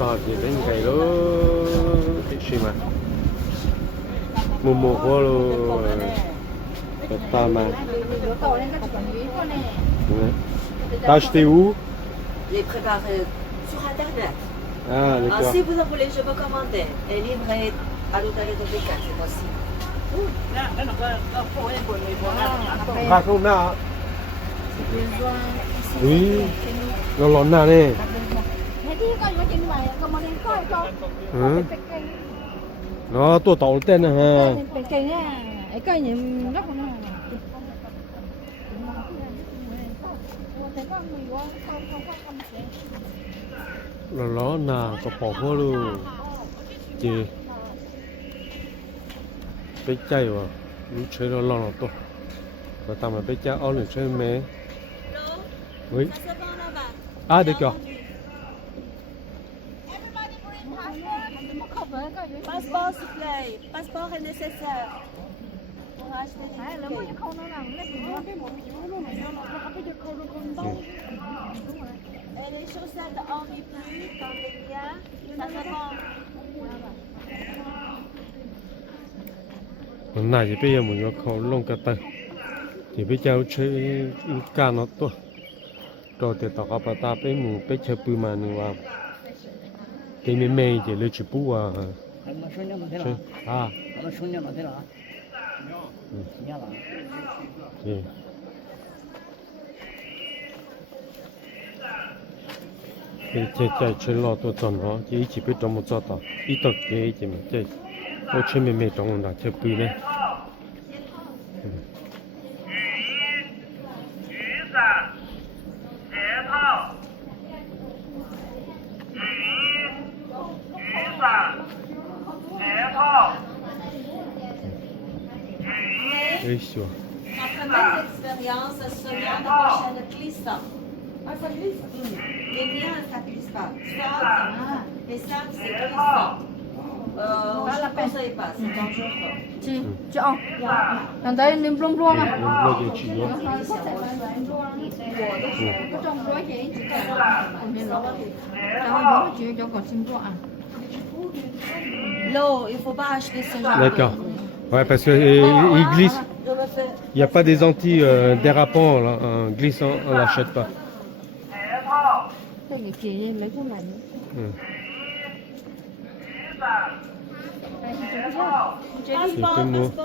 tao chỉ đến cái đó cái gì mà mua hoa luôn cái tao mà t'as acheté où? Les préparer sur internet. Ah d'accord. Si vous en voulez, je peux commander et livrer à l'hôtel de Pékin, c'est possible. Ra không nào? Oui, nó lon nào nè? Ừ. Nó tua tàu tên à ha. Nó nào có bỏ hoa luôn. Chị. Bé chay vào, lúc chơi nó lon là to. Và tao mà bé chay áo này chơi mẹ. Oui. Ah d'accord. Passeport, s'il vous plaît. Passeport est nécessaire pour acheter des et les chaussettes en plus, comme les miens, ça se vend. Hôm nay thì bây giờ mình có lông cả tay. Thì bây giờ chơi cá nó to. Rồi thì tao có ta bé mù bé chơi bự mà nữa. Cái mẹ mẹ thì lấy chụp bùa. À. Dạ. Cái chơi lo tôi chọn nó, chỉ chỉ biết trong một chỗ đó, ít tập cái gì mà chơi, tôi chơi mẹ mẹ trong đó chơi bự này. Notre même expérience, Sonia, la prochaine glisse. Ah, ça glisse? Les miens, ça glisse pas. Ça, et ça, c'est glissant. Je ne conseille pas, c'est dangereux. Chị chọn còn đây niêm luôn luôn à Lo gì chị đó. có trong gói chị còn bên đó cho chị cho còn xin qua à L'eau, il ne faut pas acheter ce genre. D'accord. Ouais, parce que il glisse. Il n'y a pas des anti-dérapants là, glissant, on l'achète pas. cái chị lấy cái này Passeport, passeport.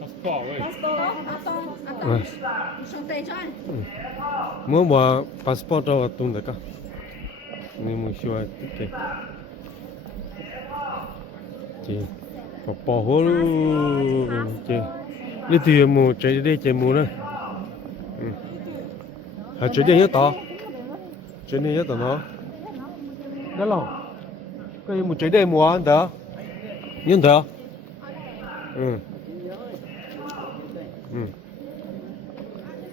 Passeport, oui. Passeport. Ouais. xong tay cho anh Moi, passeport cho tôi được không? Nhưng mà chưa ok. Chị, có bỏ hố luôn. Chị, đi tìm một chạy đi chạy mù nữa. À, chạy đi hết tao. Chạy đi hết tao nó. Đó là cái một chạy đi mùa anh đó. Nhìn thấy ừ.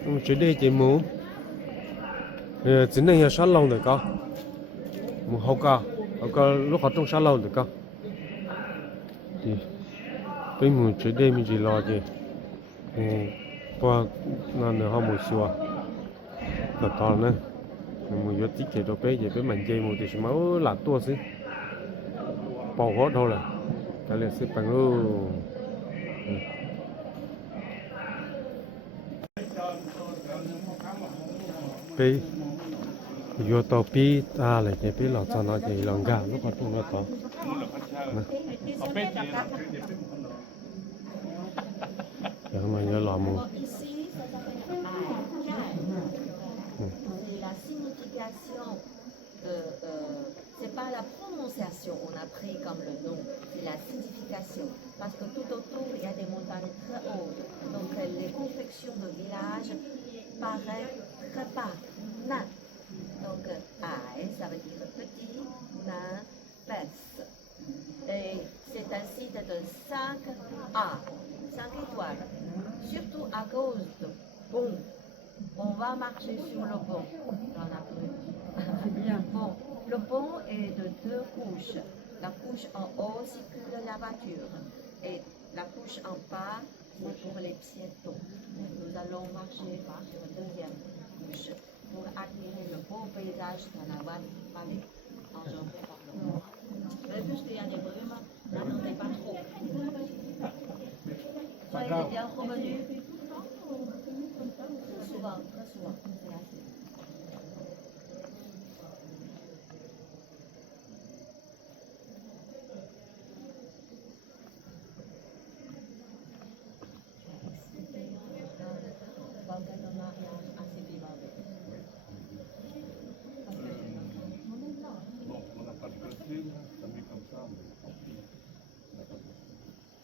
Một chạy đi chạy mù. Chỉ nên là sát lông được không? Một hậu ca lúc họ trong sát lông được không? Thì cái một chạy đi mình chỉ lo gì? Qua nên là họ một xíu là to nữa. Một giờ tí chạy đâu bé vậy bé mình dây một thì máu là tua xí. Bỏ hết thôi là. Cái này sẽ bằng luôn. Bé vô tàu pi ta lại cái bé lọt cho nó thì lòng gà lúc họ không nó to. Giờ mà nhớ lọ mù. La signification, c'est pas la prononciation, on a pris comme le nom, c'est la signification. Parce que tout autour, il y a des montagnes très hautes. Donc les confections de village paraissent très bas, nain. Donc aïe, ça veut dire petit, nain, baisse. Et c'est un site de 5A, 5 étoiles. Surtout à cause de pont. On va marcher sur le pont. J'en ai plus. Bon, le pont est de 2 couches. La couche en haut circule la voiture et la couche en bas c'est pour les piétons. Nous allons marcher sur la deuxième couche pour admirer le beau paysage de la vallée. Mais puisqu'il y a des brumes, n'attendez pas trop. Soyez bien revenus. Souvent, très souvent, c'est assez.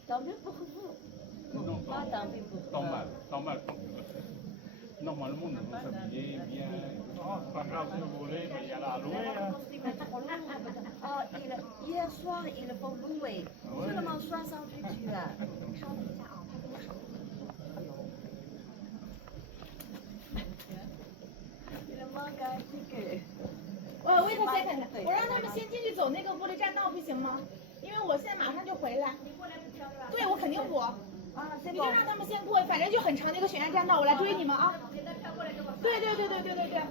Tant mieux pour vous. Non, pas tant mieux pour Tant mal, tant mal. Normalement, nous devons s'habiller bien. Oh, c'est pas grave si vous voulez, mais il y a la louer. Hier soir, ils vont louer. Seulement 68 yuan. Il manque un ticket. wait a second，我让他们先进去走那个玻璃栈道，不行吗？因为我现在马上就回来。对，我肯定补。你就让他们先过，反正就很长的一个悬崖栈道，我来追你们啊！对对对对对对对。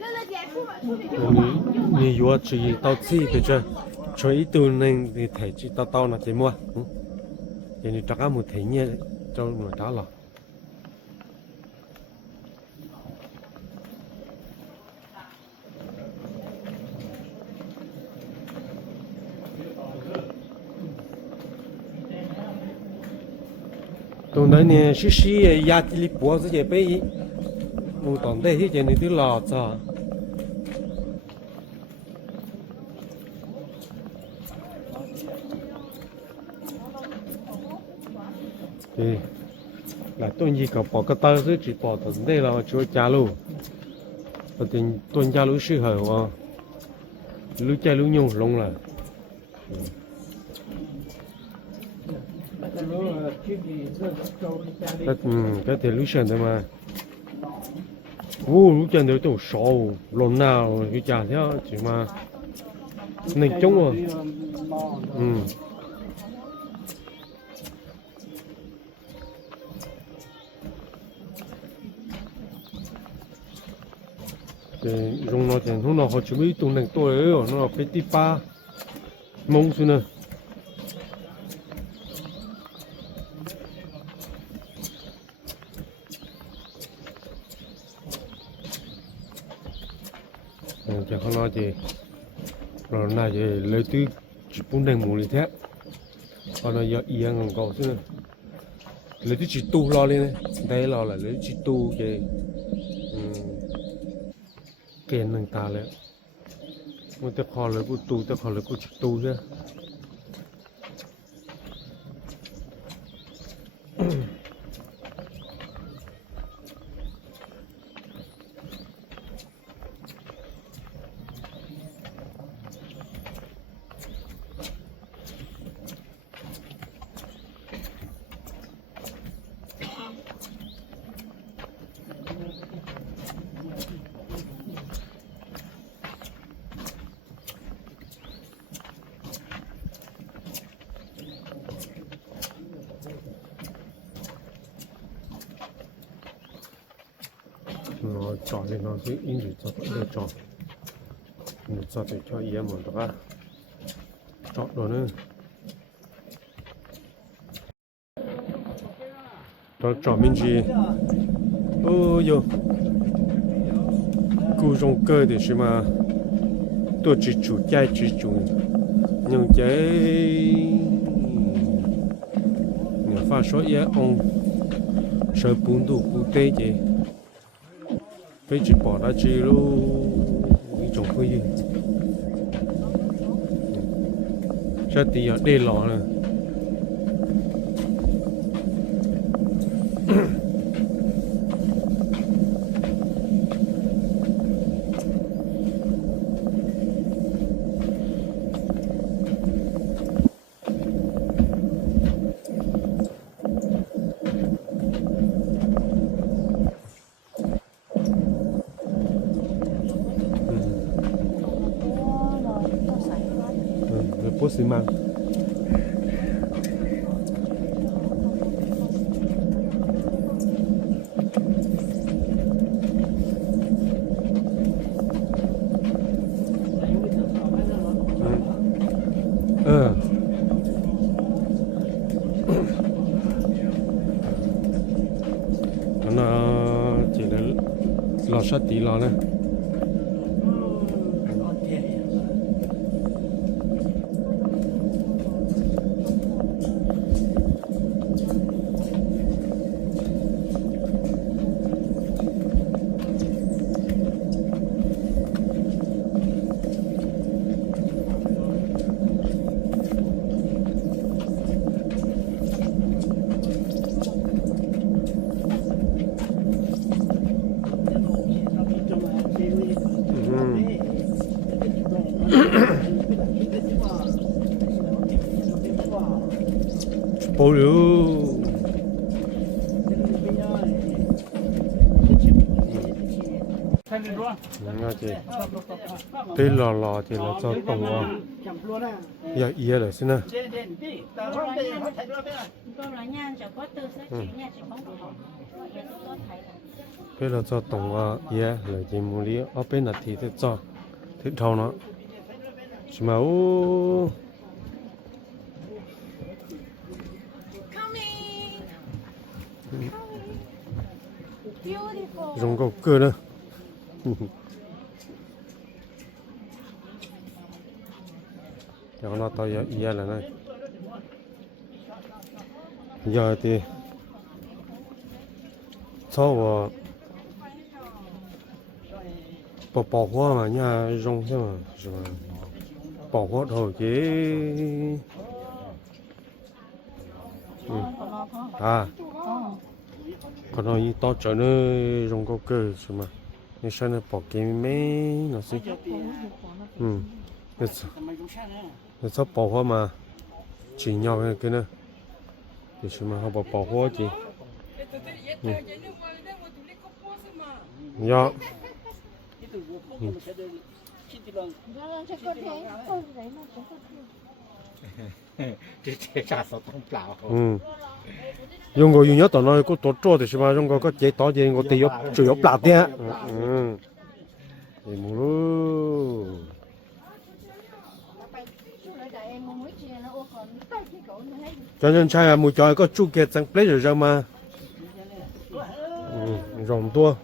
乐乐姐，出去就好。你有只到自己这，所以都能你抬起到那节目啊，thì你找个木抬呢，就木打了。tụi nó nè xí ya chỉ li bỏ cái gì bây một tuần đây thì giờ này thứ lò cho thì là tôi gì có bỏ cái tơ chứ chỉ bỏ tuần đây là chúa cha luôn tôi tin tuần cha lũ sư hở mà lũ cha lũ nhung lông là cái tiền lũ sơn thôi mà lũ chân đều tổ sầu lồn nào cái chả theo chỉ mà nền trống rồi thì dùng nó thì hôm nào họ chuẩn bị tụng nền tôi rồi nó phải đi ba mông xuống nữa chẳng có lo gì rồi này thì lấy từ chỉ bốn đèn mù đi thép còn là giờ yên còn có chứ lấy từ chỉ tu lo lên này đây là lấy chỉ tu về kèn nâng ta lại một tập họ lấy của tu tập họ lấy của chỉ tu chứ nó chọn thì nó sẽ in được cho để chọn một cho để cho em một đó chọn đồ nữa đó chọn mình gì yo cô trong cơ thì xem mà tôi chỉ chủ trai chỉ chủ nhưng cái người pha số ấy ông sợ bún đủ bún tê gì phải chỉ bỏ ra chỉ luôn những trồng cái gì sao thì ở đây lò này bố xi măng sát tí lo nè bố lưu nghe chị cái lò thì là cho tổng à giờ ý là xin nè Tôi nói nha, chỉ có từ sẽ chỉ nha, chỉ có một tôi thấy là cái là cho tổng à ý là chỉ muốn đi ở bên là thì cho thì thâu nó chỉ mà ô beautiful. dùng cầu cơ nữa cho nó tao giờ ý là này giờ thì sau bỏ hoa mà nhà rong thế mà rồi bỏ hoa thôi chứ à còn nói to trở nên rong câu cơ rồi mà nhưng sao nó bỏ cái mấy nó sẽ nó sắp bỏ hoa mà chỉ nhau cái nữa thì sao mà họ bỏ hoa chứ dạ dùng cái duy nhất tao nói có tổ chức thì sao dùng cái chế tao thì có thể chủ yếu là thế thì mua luôn cho nên trai là một trò có chu kiệt sang plate rồi mà rồng tua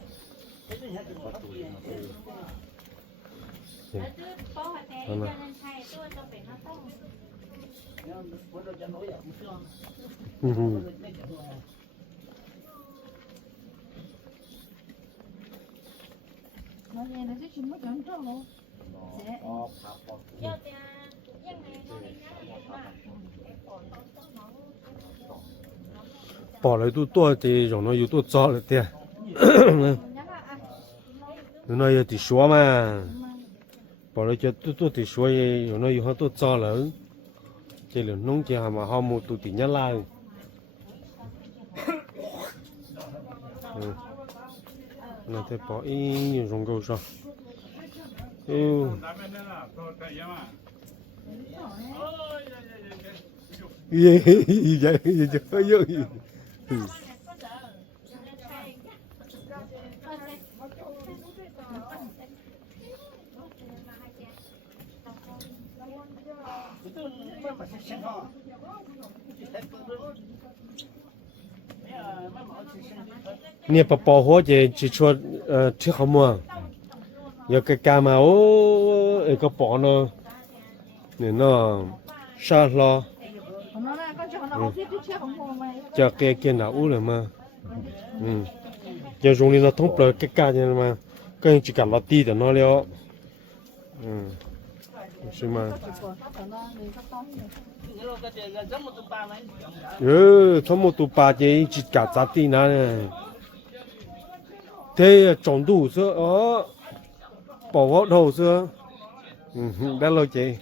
bỏ lại tôi thì rồi nó tôi cho lại tiền nó thì xóa mà bỏ lại cho tôi thì xóa rồi nó yêu tôi cho lại chỉ là nông chỉ mà họ mua tụi tiền nhát lại nó thấy bỏ ý nhiều rong câu sao nè bỏ hoa chỉ cho chiếc hồng mua giờ cái cà mà ô cái bỏ nó nè nó sa lo cho cái nào u rồi mà giờ dùng đi nó thông bờ cái cà như mà cái chỉ cần nó đi để nó léo mà thông một tụ ba chỉ cả giá tiền này thế trồng đủ sữa bỏ vót đầu sữa đã lâu chị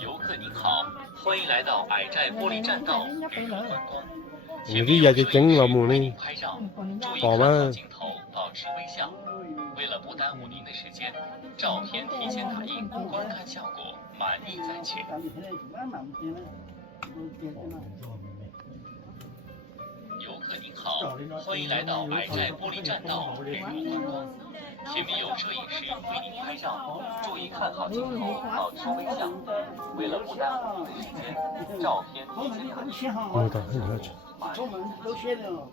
游客您好，欢迎来到矮寨玻璃栈道人文观光。 你这也就整了么呢？ 拍照，注意看好镜头，保持微笑。为了不耽误您的时间，照片提前打印，观看效果满意再取。游客您好，欢迎来到矮寨玻璃栈道人文观光。前面有摄影师为您拍照，注意看好镜头，保持微笑。为了不耽误您的时间，照片提前打印，没打很了解。出门都写了。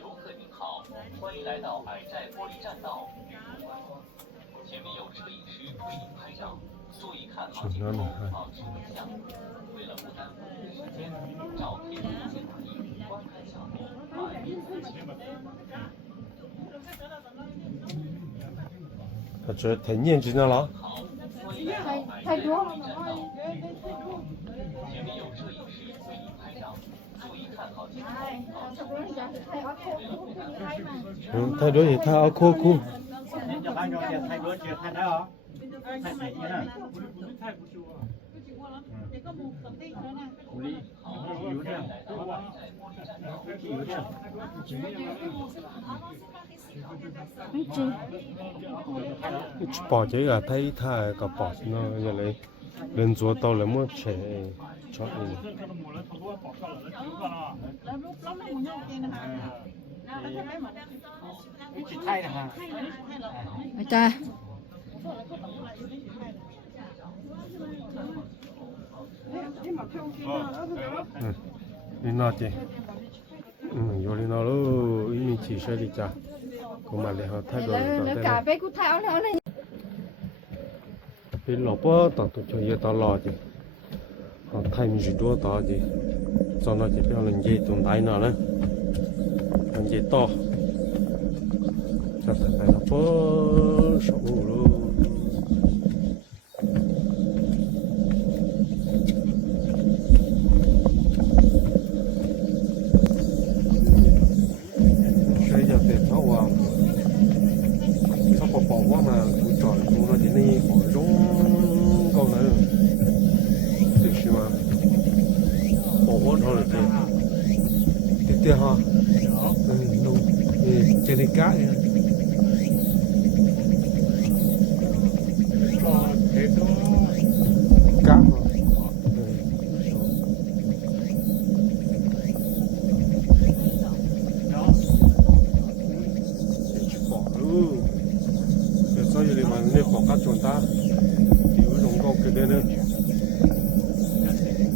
游客您好，欢迎来到矮寨玻璃栈道旅游馆。前面有摄影师为您拍照，注意看好镜头，保持微笑。为了不耽误您的时间，照片提前打印，观看效果满意为止。他这太年轻了。太多了。前面有摄影师为您拍照，注意看好镜头，保持微笑。太多也太酷酷。人家反正也太多去看到啊，太太近了。鼓励，有这样，有这样。去保洁个睇睇个保呢，原来人做到那么钱，超硬。去睇哈。在。你那点，有的那喽，一米七十的家，我买的好太多了，cả bé cút tháo nữa này. 被老婆当都叫也当老的，太米许多大的，找那这边人家种大那了，人家到，这才来了不少喽。谁要在套啊？他不保我嘛，就找中了的那火中高能，这是吗？保我找了的，对哈，弄，这里干呀。干嘛？所以你問你國家做得，屌用高嘅啲咧，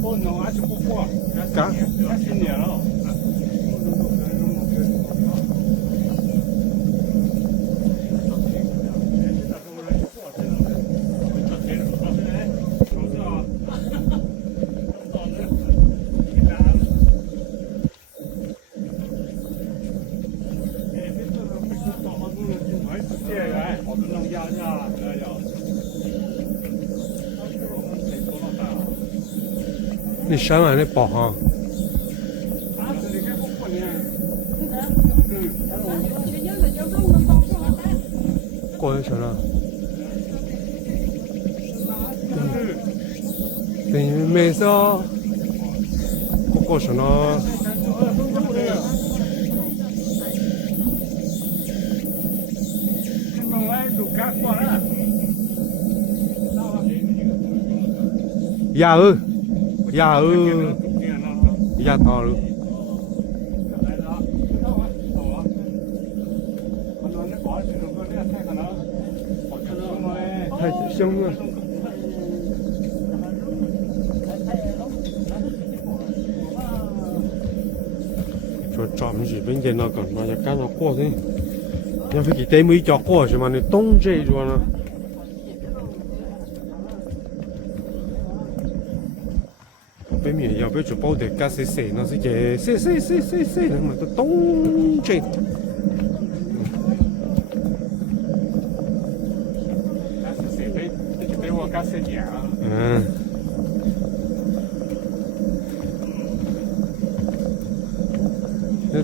不能还是不过，干10年了。你上来你保哈，過去上啦，等於咩嗦？過上啦。呀到了。太香了。说咱们日本人那个，那就干了过的，要不给带没叫过是吗？你东这一桌呢？北面要不就包的干谁那是这谁那么都东这。嗯。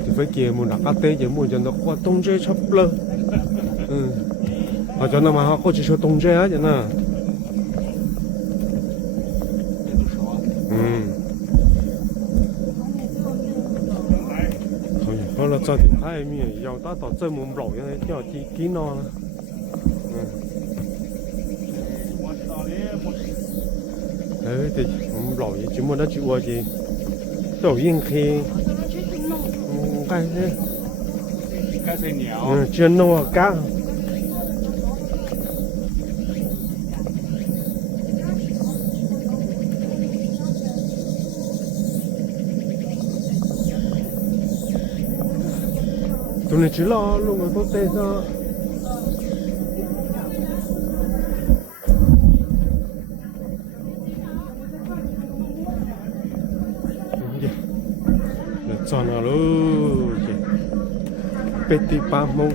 thì phải kia mua đặc tế chỉ mua cho nó qua đông chế chấp lơ, họ cho nó mà họ có chỉ cho đông chế á cho nó, thôi là cho thì hai miếng, giờ ta tỏ chơi mồm rộng như thế cho tí kín nó, đấy thì mồm rộng chỉ muốn nó chịu gì, đầu yên khi cái thế. 该水鸟， Ừ, chưa nô à cá. Tụi này chỉ lo luôn rồi có tên sao? Chọn nào luôn. Petit pas mon.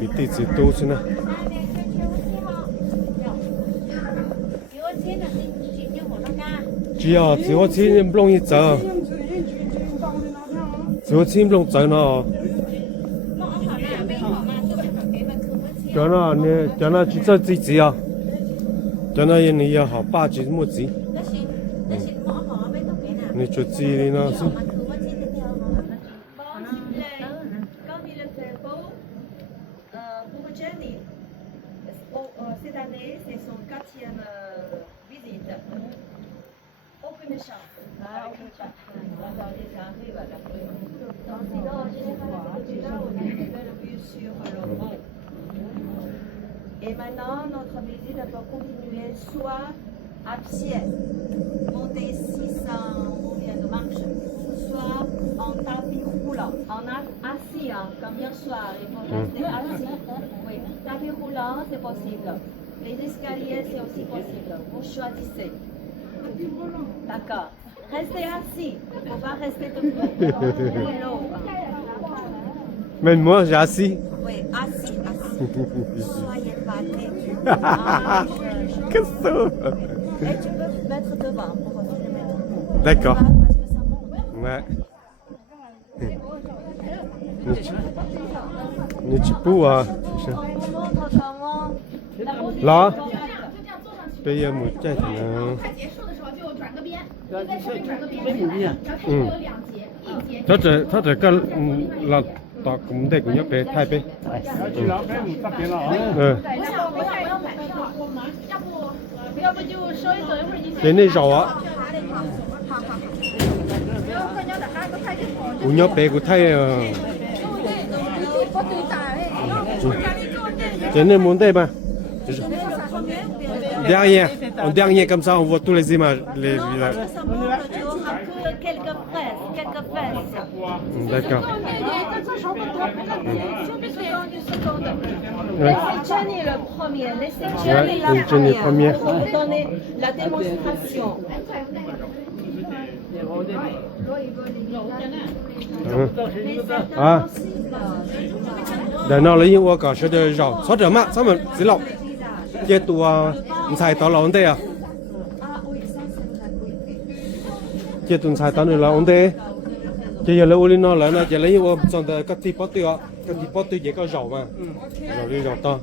Petit c'est tout ça. 只要只有钱不容易走，只有钱不容易走呢。叫那你叫那去做自己啊，叫那你要好霸气么子，你做自己呢是。 Comme il fait beau, pour Jenny, cette année, c'est son 4e visite. Aucune chance. Aucune chance. Donc, en général, déjà, on a une belle vue sur le mont. Et maintenant, notre visite peut continuer soit à pied, monter 600 combien de marches, soit en tapis roulant, en assis, hein, comme hier soir, il faut rester assis. Oui, tapis roulant, c'est possible. Les escaliers, c'est aussi possible. Vous choisissez. D'accord. Restez assis, il ne faut pas rester debout. Même moi, j'ai assis. Oui, assis, assis. Soyez pas têtus. Qu'est-ce que ça? Et tu peux mettre devant pour filmer. D'accord. Parce que ça monte. Ouais. Ni tu peux On montre comment la route Là.就这样坐上去。 bây giờ một chạy thì nó 快结束的时候就转个边，应该是转个边，然后它有2节，一节。它这个là tao cũng để của nhóc bé thay bé 去了，该我们这边了啊。ừ 不要买票，要不就稍微等一会儿你 cái này giàu á của nhóc bé của thay cái này muốn đây mà derrière en dernier comme ça on voit tous les images les villages ça montre, tu auras que quelques fraises. d'accord Une seconde. ouais. Laissez Jenny le premier. Laissez Ouais, Jenny la Jenny première. première. Pour vous donner la démonstration. Ừ. Mais c'est À. impossible. để nó lấy những quả sữa để rau sao trở mà sao mà dễ lọc cái tụ xài tao là ổn đây à Ah oui, ça c'est vrai. cái tụ xài tao này là ổn đây cái giờ lấy uli nó là nó chỉ lấy những cái trong cái tí bát tiêu cái tí bát tiêu chỉ có rau mà rau đi rau to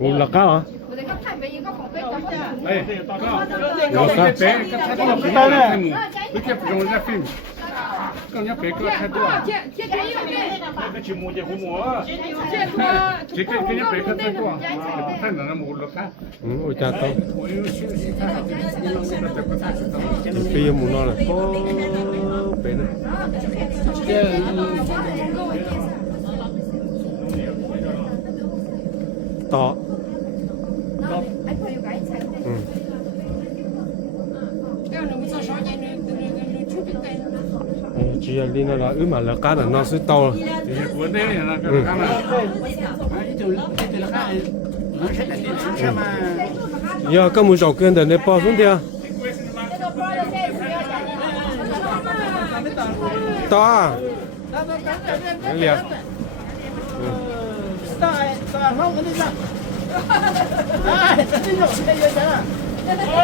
ủa là cá hả 我哋咁睇咪應該放俾咁啫。哎，大哥，我这边太多了，不到了，你看不用人家分，更加别个太多。贴给右边，那去摸这胡摸，这个跟人家别个太多，太难了摸了看。 ừ ôi cha to 我有休息看，你弄的这不太知道。 bây giờ muốn nó là có bé này to ừ. 只要你那个嘛，那干的那是到了，就是国内的那个看嘛，要干么少跟的那包兄弟啊，到啊，哪里啊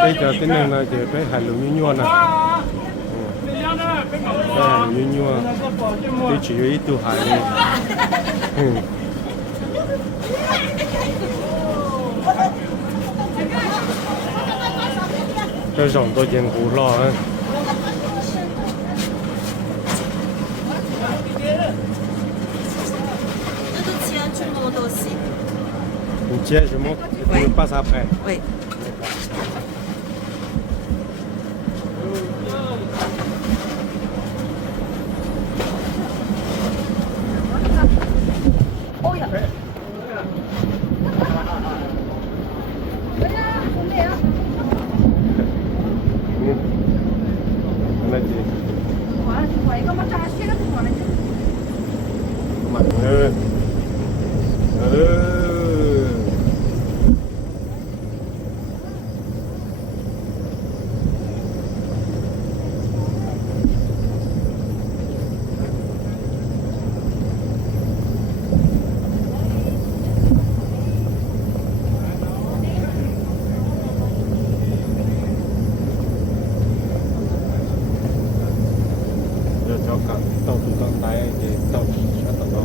？bây giờ tên này là để phải hải lục như nè, hải lục như tôi chỉ có ít tu hải thôi. Cái rồng tôi dành củ lò ấy. Je te tiens, tu montes aussi. Tiens, je monte, et tu me passes après. Oui. cái tàu sát tàu đó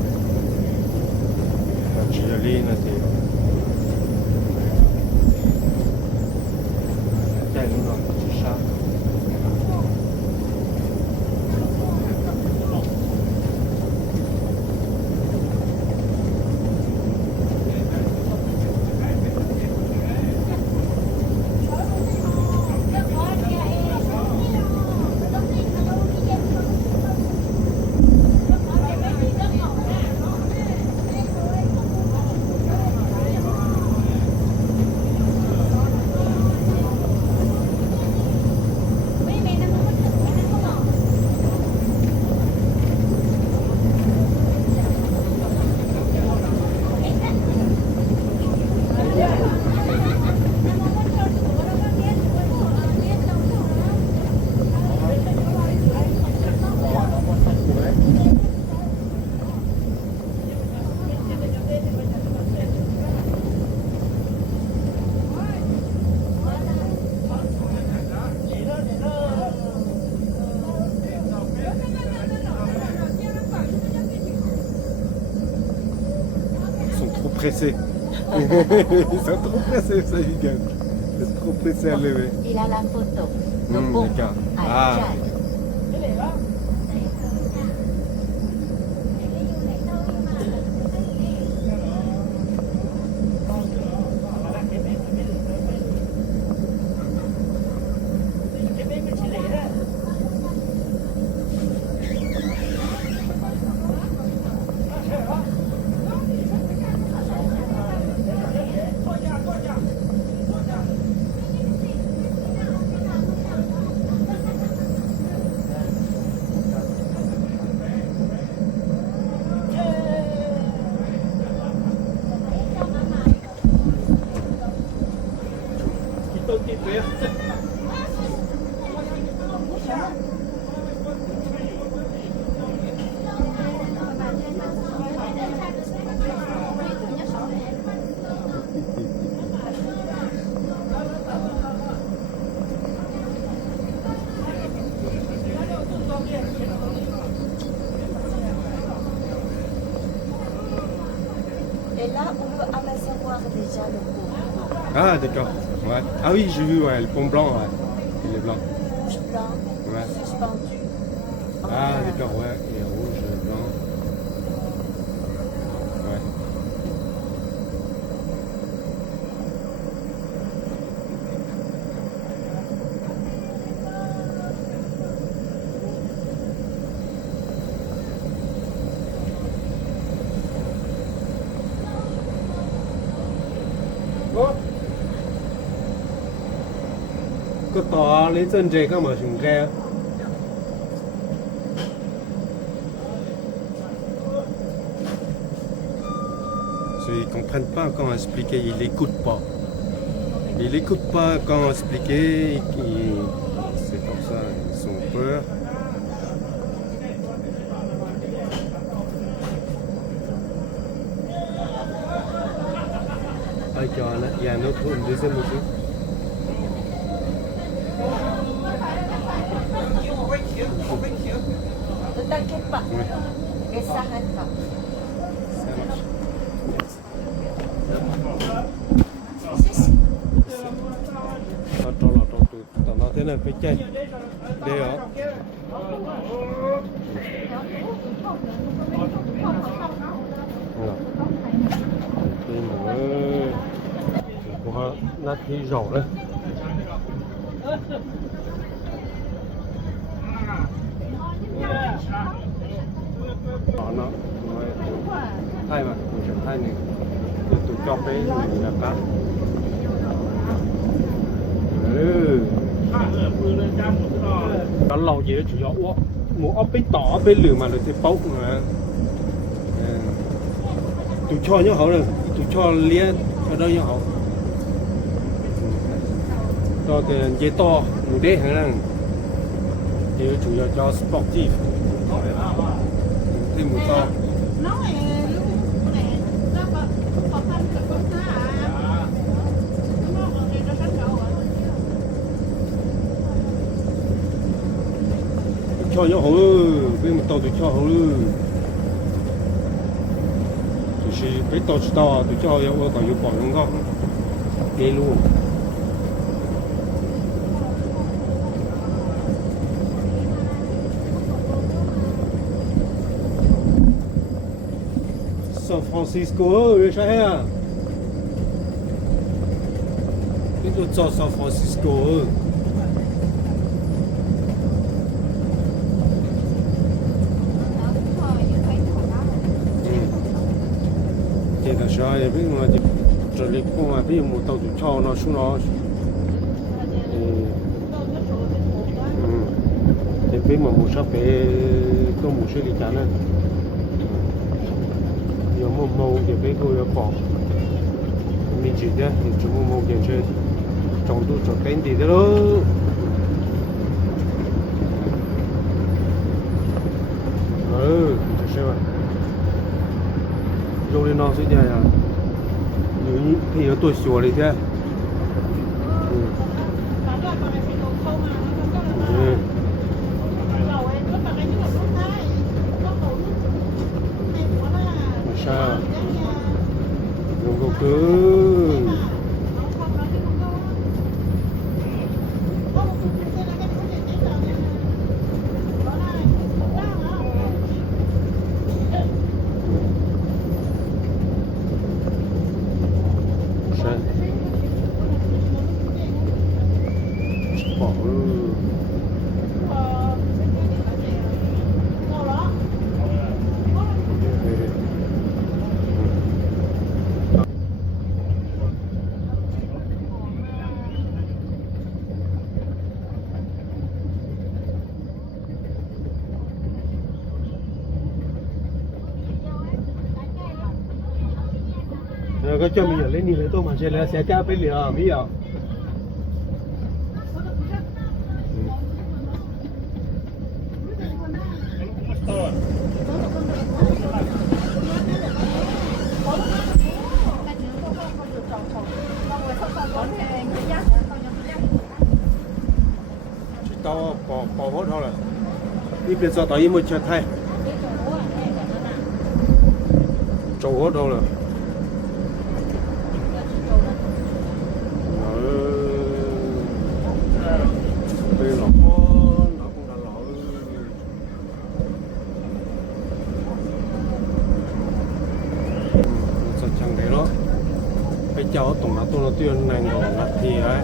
và chỉ là đi là thì chạy đúng rồi chỉ sát pressés. Ils sont trop pressés, ça, les gars. Ils sont trop pressés à lever. Il a la photo. Le bon D'accord. à Ah. Jai. Et là, on peut apercevoir déjà le pont. Ah, d'accord. Ouais. Ah oui, j'ai vu, ouais, le pont blanc, ouais. Il est blanc. Rouge blanc, Ouais. suspendu. Ah, d'accord, ouais. Et rouge, blanc. Ouais. Có tỏ lấy chân dây không mà chúng ghe. Ils ne comprennent pas comment expliquer, ils n'écoutent pas. Ils n'écoutent pas comment expliquer, c'est comme ça, ils ont peur. Ah, il y a un autre, une deuxième aussi. Ne t'inquiète pas. Oui. Et s'arrête pas. Ça marche. Attends, t'en as un peu de dehors. Voilà. Đây mà có nát thì rổ đấy. Đó nó hai mà hai này tụi cho cái mình là cá. Cá lầu gì đó chủ yếu một ốp bế tỏ bế lửa mà là cái bốc mà tụi cho nhớ hậu rồi tụi cho lia ở đâu nhớ hậu cho cái dây to một đế hàng năng thì chủ yếu cho sportif thêm một to cho nhớ hậu với một tàu tụi cho hậu 是被到知道啊，对叫要我搞有保用个，给路。San Francisco 有啥呀？你就找 San Francisco。这个时候也不用嘛，这里公啊，不用到处抄那书那，这边嘛没啥别都没谁理解呢，有么毛这边都要跑，没几的，你怎么毛进去，长度就点点的喽。这是吧？肉的那是这样，有一配有多小的些，没啥，用个哥。饱了。cái cho mình lên nhìn lấy tôi mà sẽ cha bên liền à mấy giờ tao bỏ hốt thôi là đi bây giờ tao im một chuyện thay trâu hốt đâu là bây giờ nó cũng đã lỏ sao chẳng thế đó bây giờ tổng là tôi nó tuyên này còn là thì đấy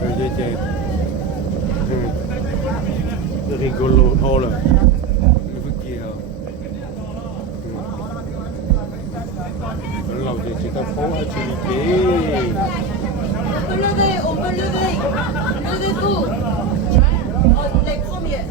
bây giờ rigolo thôi là cái kia lâu thì chỉ ta phóng ở chỉ đi On peut lever, levez-vous. Les premiers.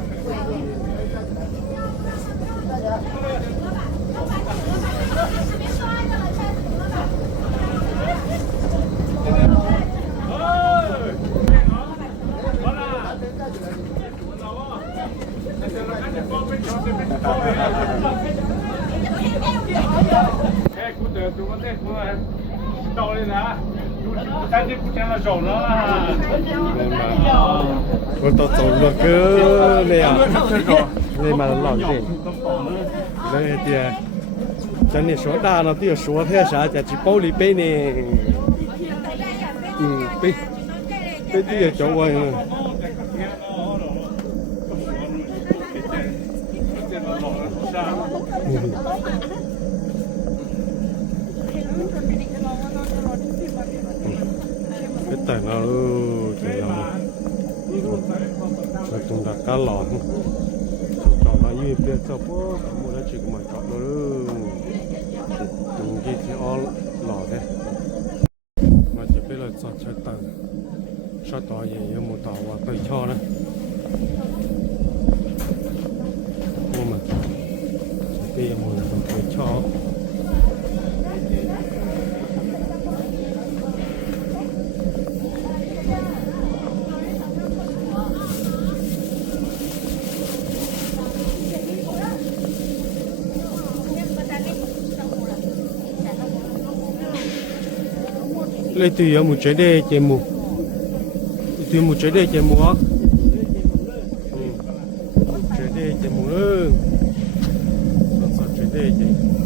Écoute, tout le monde est dans les là. T'as des bouquins à jaune là. tôi tao luôn cứ này à này mà làm gì đây thì cho nên số đa nó thì số thế sao chỉ bao lì bên này bên bên thì chỗ ngoài cái tài nào chỉ là chúng ta cá lọt chọn là như bây giờ bố mua nó chỉ có một chọn nữa chúng cái thì all lọt đấy mà chỉ biết là chọn chơi tầng sau đó thì một tàu và tùy cho đấy nhưng mà chỉ biết một là tùy cho lấy từ một trái đê chạy mù từ một trái đê chạy mù á trái đê 节目了，上次绝对的。